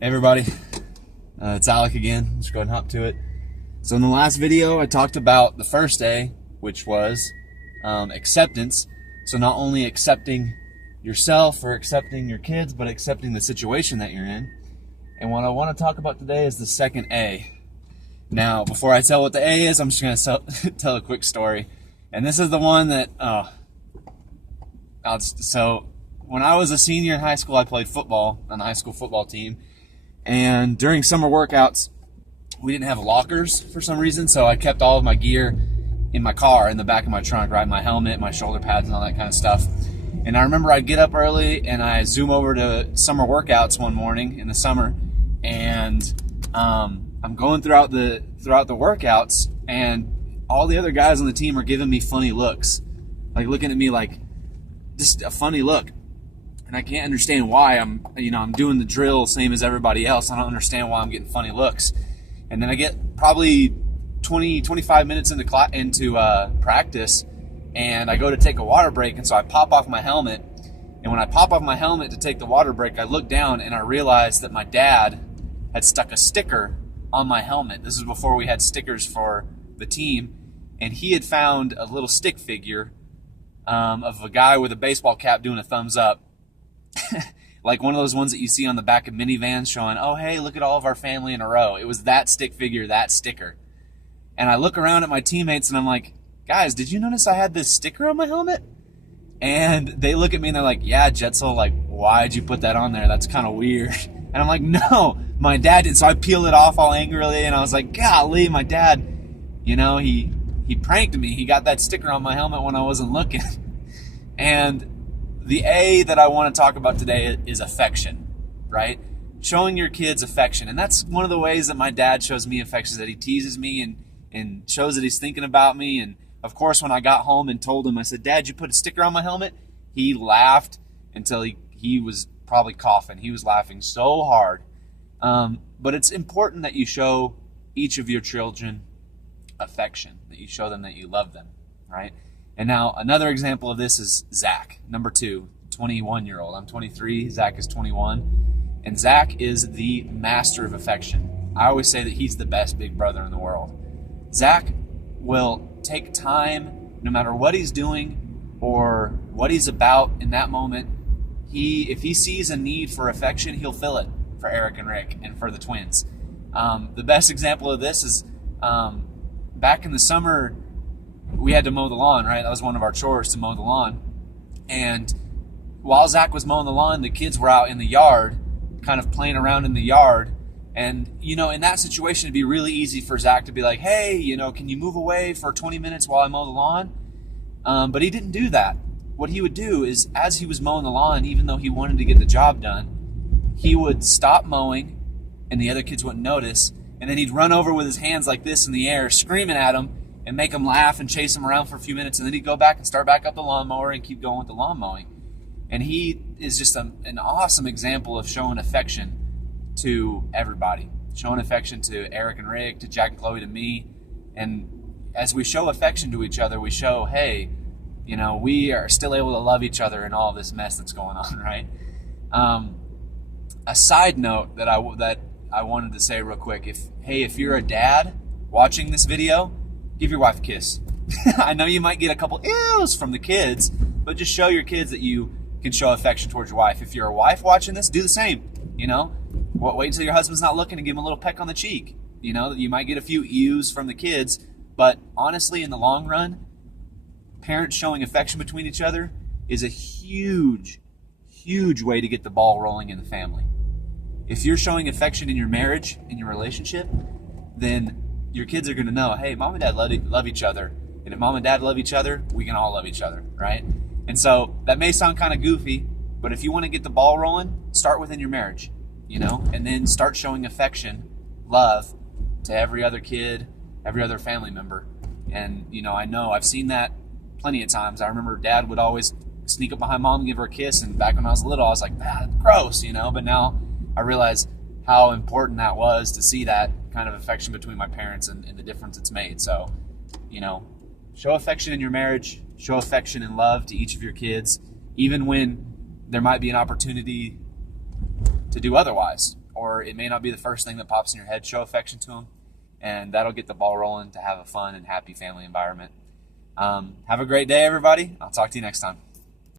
Hey everybody, it's Alec again. Let's go ahead and hop to it. So in the last video, I talked about the first A, which was acceptance. So not only accepting yourself or accepting your kids, but accepting the situation that you're in. And what I want to talk about today is the second A. Now, before I tell what the A is, I'm just going to tell a quick story. And this is the one that, so when I was a senior in high school, I played football on the high school football team. And during summer workouts, we didn't have lockers for some reason, so I kept all of my gear in my car, in the back of my trunk, right? My helmet, my shoulder pads, and all that kind of stuff. And I remember I'd get up early, and I zoom over to summer workouts one morning in the summer, and I'm going throughout the workouts, and all the other guys on the team are giving me funny looks, like looking at me like just a funny look. And I can't understand why. I'm doing the drill same as everybody else. I don't understand why I'm getting funny looks. And then I get probably 25 minutes into practice, and I go to take a water break, and so I pop off my helmet. And when I pop off my helmet to take the water break, I look down and I realize that my dad had stuck a sticker on my helmet. This is before we had stickers for the team, and he had found a little stick figure of a guy with a baseball cap doing a thumbs up. Like one of those ones that you see on the back of minivans showing, oh, hey, look at all of our family in a row. It was that stick figure, that sticker. And I look around at my teammates and I'm like, guys, did you notice I had this sticker on my helmet? And they look at me and they're like, yeah, Jetzel, like, why'd you put that on there? That's kind of weird. And I'm like, no, my dad did. So I peel it off all angrily and I was like, golly, my dad, he pranked me. He got that sticker on my helmet when I wasn't looking. And the A that I want to talk about today is affection, right? Showing your kids affection. And that's one of the ways that my dad shows me affection, is that he teases me and shows that he's thinking about me. And of course, when I got home and told him, I said, Dad, you put a sticker on my helmet? He laughed until he was probably coughing. He was laughing so hard. But it's important that you show each of your children affection, that you show them that you love them, right? And now another example of this is Zach, number 2, 21-year-old. I'm 23, Zach is 21. And Zach is the master of affection. I always say that he's the best big brother in the world. Zach will take time, no matter what he's doing or what he's about in that moment. If he sees a need for affection, he'll fill it for Eric and Rick and for the twins. The best example of this is back in the summer, we had to mow the lawn, right? That was one of our chores, to mow the lawn. And while Zach was mowing the lawn, the kids were out in the yard, kind of playing around in the yard. And, in that situation, it'd be really easy for Zach to be like, hey, can you move away for 20 minutes while I mow the lawn? But he didn't do that. What he would do is, as he was mowing the lawn, even though he wanted to get the job done, he would stop mowing and the other kids wouldn't notice. And then he'd run over with his hands like this in the air, screaming at them, and make them laugh and chase them around for a few minutes, and then he'd go back and start back up the lawnmower and keep going with the lawn mowing. And he is just an awesome example of showing affection to everybody, showing affection to Eric and Rick, to Jack and Chloe, to me. And as we show affection to each other, we show, hey, we are still able to love each other in all of this mess that's going on, right? A side note that I wanted to say real quick, if you're a dad watching this video, give your wife a kiss. I know you might get a couple ews from the kids, but just show your kids that you can show affection towards your wife. If you're a wife watching this, do the same. Wait until your husband's not looking and give him a little peck on the cheek. You might get a few ews from the kids, but honestly, in the long run, parents showing affection between each other is a huge, huge way to get the ball rolling in the family. If you're showing affection in your marriage, in your relationship, then your kids are going to know, hey, mom and dad love each other. And if mom and dad love each other, we can all love each other, right? And so that may sound kind of goofy, but if you want to get the ball rolling, start within your marriage, and then start showing affection, love to every other kid, every other family member. And, I know I've seen that plenty of times. I remember dad would always sneak up behind mom and give her a kiss. And back when I was little, I was like, that's gross, but now I realize how important that was to see that kind of affection between my parents and the difference it's made. So, show affection in your marriage, show affection and love to each of your kids, even when there might be an opportunity to do otherwise, or it may not be the first thing that pops in your head. Show affection to them, and that'll get the ball rolling to have a fun and happy family environment. Have a great day, everybody. I'll talk to you next time.